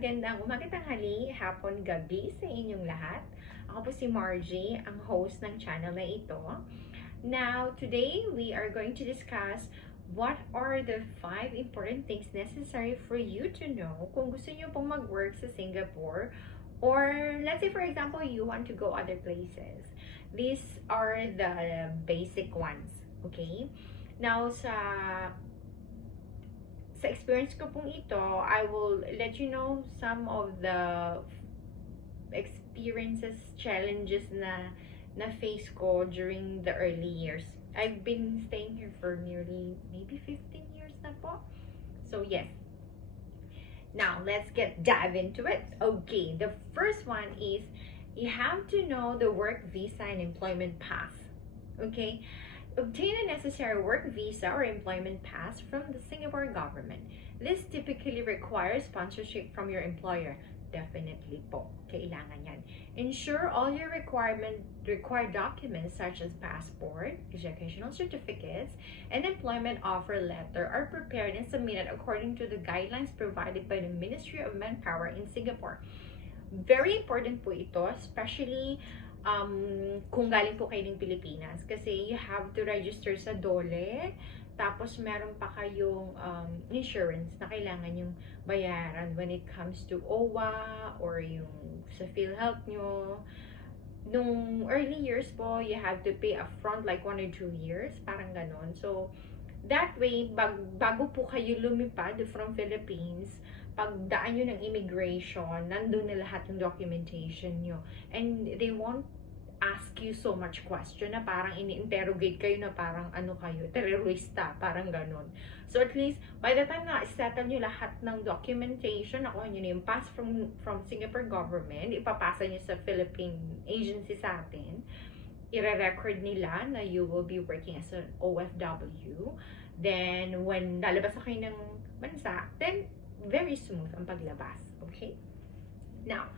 magandang umaga, tanghali, hapon, gabi sa inyong lahat. Ako po si Margie, ang host ng channel na ito. Now, today we are going to discuss what are the 5 important things necessary for you to know kung gusto niyo pong mag-work sa Singapore, or let's say for example, you want to go other places. These are the basic ones, okay? Now, sa experience ko pong ito, I will let you know some of the experiences, challenges na face ko during the early years. I've been staying here for nearly maybe 15 years na po. So yes. Now, let's dive into it. Okay, the first one is you have to know the work visa and employment pass. Okay? Obtain a necessary work visa or employment pass from the Singapore government. This typically requires sponsorship from your employer. Definitely po, kailangan yan. Ensure all your required documents such as passport, educational certificates, and employment offer letter are prepared and submitted according to the guidelines provided by the Ministry of Manpower in Singapore. Very important po ito, especially kung galing po kayo ng Pilipinas, kasi you have to register sa DOLE, tapos meron pa kayong insurance na kailangan yung bayaran when it comes to OWA or yung sa PhilHealth nyo. Nung early years po, you have to pay upfront like 1 or 2 years, parang ganon. So that way, bago po kayo lumipad from Philippines, pagdaan nyo ng immigration, nandun na lahat ng documentation nyo. And they won't ask you so much question na parang ini-interrogate kayo na parang ano kayo, terorista, parang ganun. So at least, by the time na settle nyo lahat ng documentation, nakuha nyo na yung pass from Singapore government, ipapasa nyo sa Philippine agency sa atin, ire-record nila na you will be working as an OFW. Then, when lalabas na kayo ng bansa, then very smooth ang paglabas. Okay? Now,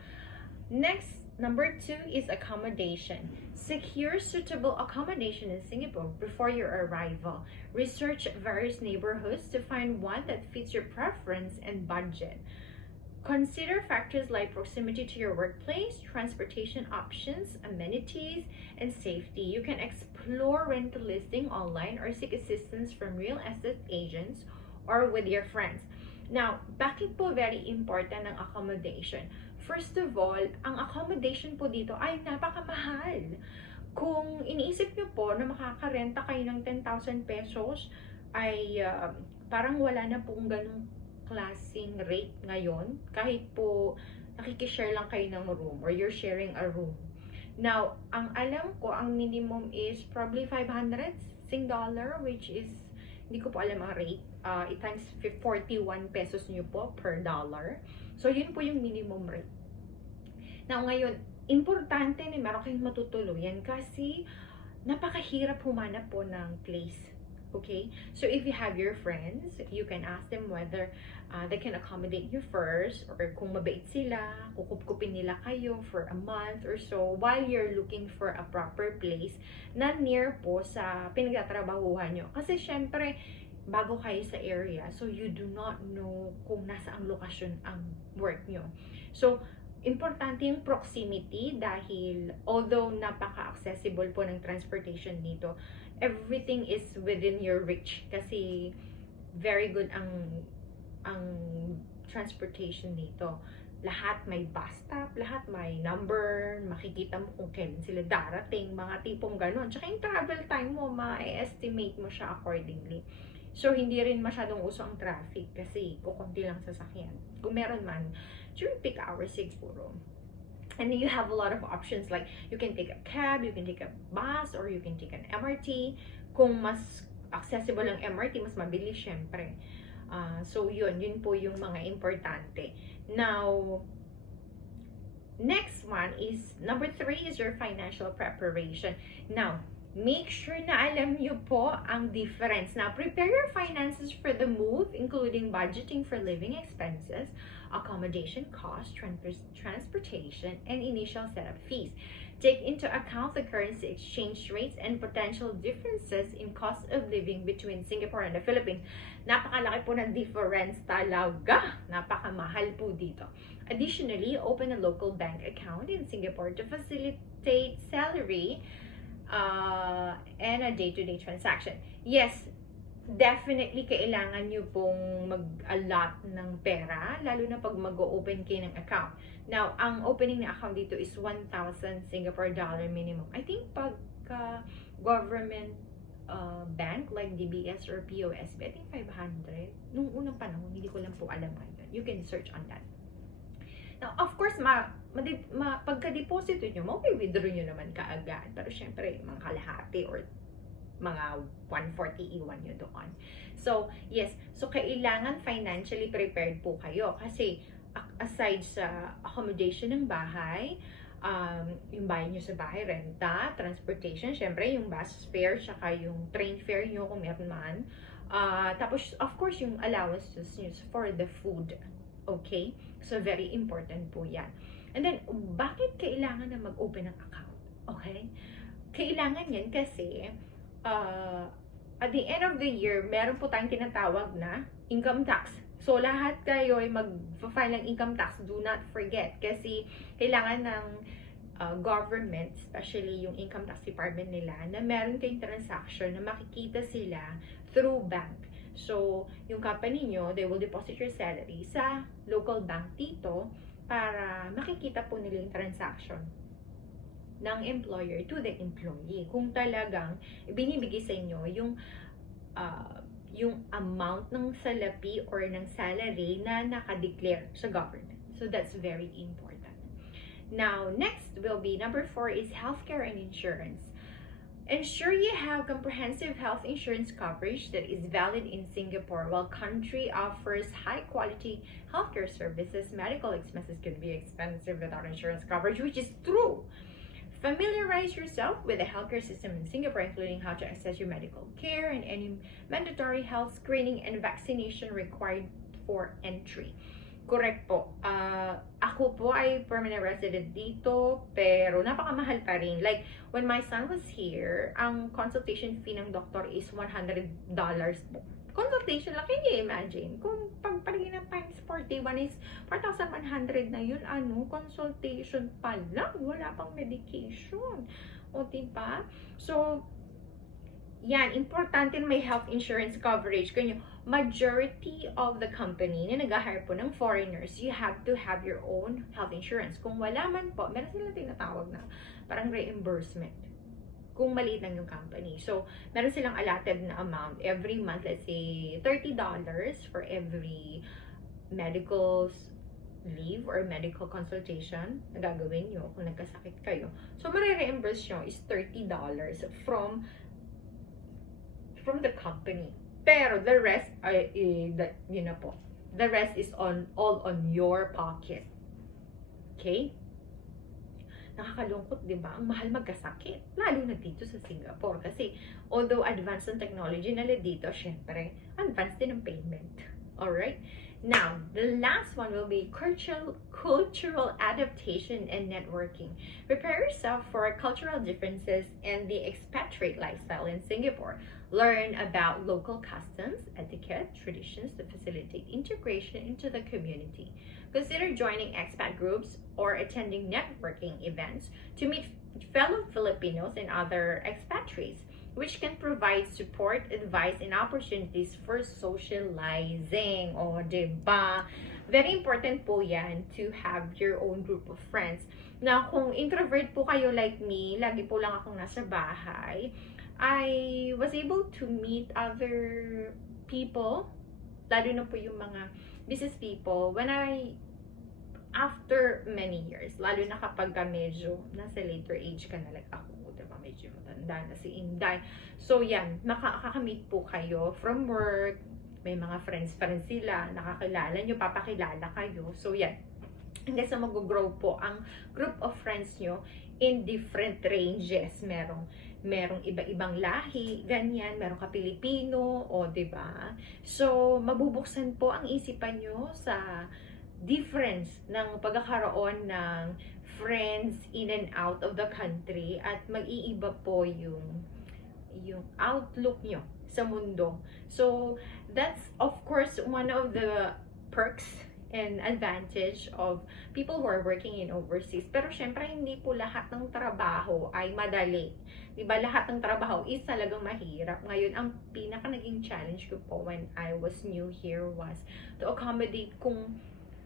next, number 2 is accommodation. Secure suitable accommodation in Singapore before your arrival. Research various neighborhoods to find one that fits your preference and budget. Consider factors like proximity to your workplace, transportation options, amenities, and safety. You can explore rental listing online or seek assistance from real estate agents or with your friends. Now, bakit po very important ang accommodation? First of all, ang accommodation po dito ay napakamahal. Kung iniisip nyo po na makakarenta kayo ng 10,000 pesos, ay parang wala na pong ganung klaseng rate ngayon. Kahit po nakikishare lang kayo ng room or you're sharing a room. Now, ang alam ko, ang minimum is probably 500 Sing dollar, which is, hindi ko po alam ang rate. It times 41 pesos nyo po per dollar. So, yun po yung minimum rate. Now, ngayon, importante na meron kayong matutuluyan kasi napakahirap humanap po ng place. Okay? So, if you have your friends, you can ask them whether they can accommodate you first, or kung mabait sila, kukup-kupin nila kayo for a month or so while you're looking for a proper place na near po sa pinagtatrabahuhan nyo. Kasi, syempre, bago kayo sa area, so you do not know kung nasa ang lokasyon ang work nyo. So, importante yung proximity dahil although napaka-accessible po ng transportation dito, everything is within your reach kasi very good ang transportation dito. Lahat may bus stop, lahat may number, makikita mo kung kailan sila darating, mga tipong ganun. Tsaka yung travel time mo, ma-estimate mo siya accordingly. So, hindi rin masyadong uso ang traffic kasi kukunti lang sasakyan. Kung meron man, during peak hours siguro. And then you have a lot of options like you can take a cab, you can take a bus, or you can take an MRT. Kung mas accessible ang MRT, mas mabilis syempre. So, yun po yung mga importante. Now, next one is, number 3 is your financial preparation. Now, make sure na alam nyo po ang difference. Now, prepare your finances for the move, including budgeting for living expenses, accommodation costs, transportation, and initial setup fees. Take into account the currency exchange rates and potential differences in cost of living between Singapore and the Philippines. Napakalaki po ng difference talaga. Napakamahal po dito. Additionally, open a local bank account in Singapore to facilitate salary and a day-to-day transaction. Yes, definitely kailangan nyo pong mag-allot ng pera, lalo na pag mag-open kayo ng account. Now, ang opening na account dito is 1,000 Singapore dollar minimum. I think pag government bank like DBS or POSB, I think 500. Nung unang panahon, hindi ko lang po alam ngayon. You can search on that. Now, of course, pagka-deposito nyo, withdraw nyo naman kaagad. Pero syempre, mga kalahati or mga 140 iwan nyo doon. So, yes. So, kailangan financially prepared po kayo. Kasi, aside sa accommodation ng bahay, yung bahay nyo sa bahay, renta, transportation, syempre, yung bus fare, saka yung train fare nyo kung meron man. Tapos, of course, yung allowances nyo for the food. Okay? So, very important po yan. And then, bakit kailangan na mag-open ng account? Okay? Kailangan yan kasi, at the end of the year, meron po tayong tinatawag na income tax. So, lahat kayo ay mag-file ng income tax. Do not forget. Kasi, kailangan ng government, especially yung income tax department nila, na meron kayong transaction na makikita sila through bank. So, yung company nyo, they will deposit your salary sa local bank dito para makikita po nila yung transaction ng employer to the employee. Kung talagang binibigay sa inyo yung amount ng salapi or ng salary na nakadeclare sa government. So, that's very important. Now, next will be number 4 is healthcare and insurance. Ensure you have comprehensive health insurance coverage that is valid in Singapore. While country offers high-quality healthcare services, medical expenses can be expensive without insurance coverage, which is true. Familiarize yourself with the healthcare system in Singapore, including how to access your medical care and any mandatory health screening and vaccination required for entry. Correct po. Ako po ay permanent resident dito, pero napakamahal pa rin. Like, when my son was here, ang consultation fee ng doktor is $100 po. Consultation lang, can you imagine? Kung pagpalagay na times 41 is 4,100 na yun, consultation pa lang, wala pang medication. O, diba? So, yan, importante na may health insurance coverage. Kanya, majority of the company na nag-hire po ng foreigners, you have to have your own health insurance. Kung wala man po, meron sila tinatawag na parang reimbursement. Kung maliit lang yung company. So, meron silang allotted na amount every month, let's say $30 for every medical leave or medical consultation na gagawin nyo kung nagkasakit kayo. So, marireimburse nyo is $30 from the company. Pero the rest ay yun na po. The rest is all on your pocket. Okay? Nakakalungkot, 'di ba? Ang mahal magkasakit, lalo na dito sa Singapore kasi although advanced ang technology nila dito, syempre, advanced din ang payment. All right? Now, the last one will be cultural adaptation and networking. Prepare yourself for cultural differences and the expatriate lifestyle in Singapore. Learn about local customs, etiquette, traditions to facilitate integration into the community. Consider joining expat groups or attending networking events to meet fellow Filipinos and other expatriates, which can provide support, advice, and opportunities for socializing. O, diba? Very important po yan to have your own group of friends. Na kung introvert po kayo like me, lagi po lang akong nasa bahay, I was able to meet other people, lalo na po yung mga business people, after many years, lalo na kapag medyo nasa later age ka na, like ako, diba, medyo matanda na si Inday. So, yan, makakameet po kayo from work, may mga friends pa rin sila, nakakilala nyo, papakilala kayo. So, yan. Hanggang sa mag-grow po ang group of friends nyo in different ranges. Merong iba-ibang lahi, ganyan, meron ka Pilipino, o, diba? So, mabubuksan po ang isipan nyo sa difference ng pagkakaroon ng friends in and out of the country at mag-iiba po yung outlook nyo sa mundo. So, that's of course one of the perks and advantage of people who are working in overseas. Pero syempre, hindi po lahat ng trabaho ay madali. Diba, lahat ng trabaho is talagang mahirap. Ngayon, ang pinaka naging challenge ko po when I was new here was to accommodate kung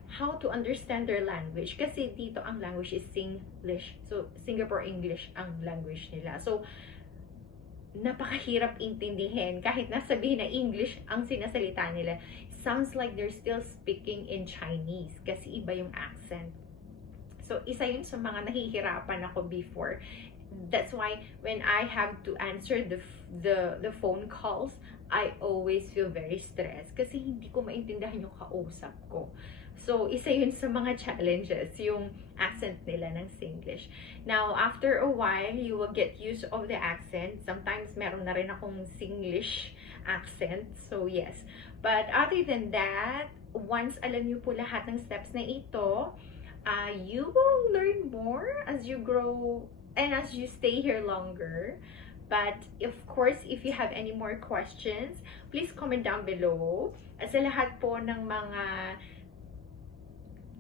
how to understand their language. Kasi dito ang language is Singlish. So, Singapore English ang language nila. So, napakahirap intindihin kahit nasabihin na English ang sinasalita nila. Sounds like they're still speaking in Chinese kasi iba yung accent. So, isa yun sa mga nahihirapan ako before. That's why when I have to answer the phone calls, I always feel very stressed kasi hindi ko maintindihan yung kausap ko. So, isa yun sa mga challenges, yung accent nila ng Singlish. Now, after a while, you will get used of the accent. Sometimes, meron na rin akong Singlish accent. So, yes. But other than that, once alam niyo po lahat ng steps na ito, you will learn more as you grow and as you stay here longer. But, of course, if you have any more questions, please comment down below. At sa lahat po ng mga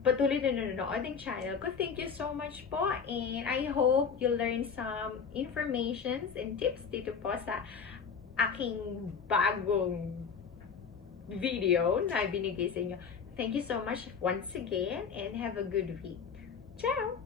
patuloy na nanonood ng channel ko, thank you so much po. And I hope you learn some informations and tips dito po sa aking bagong video na binigay sa inyo. Thank you so much once again and have a good week. Ciao!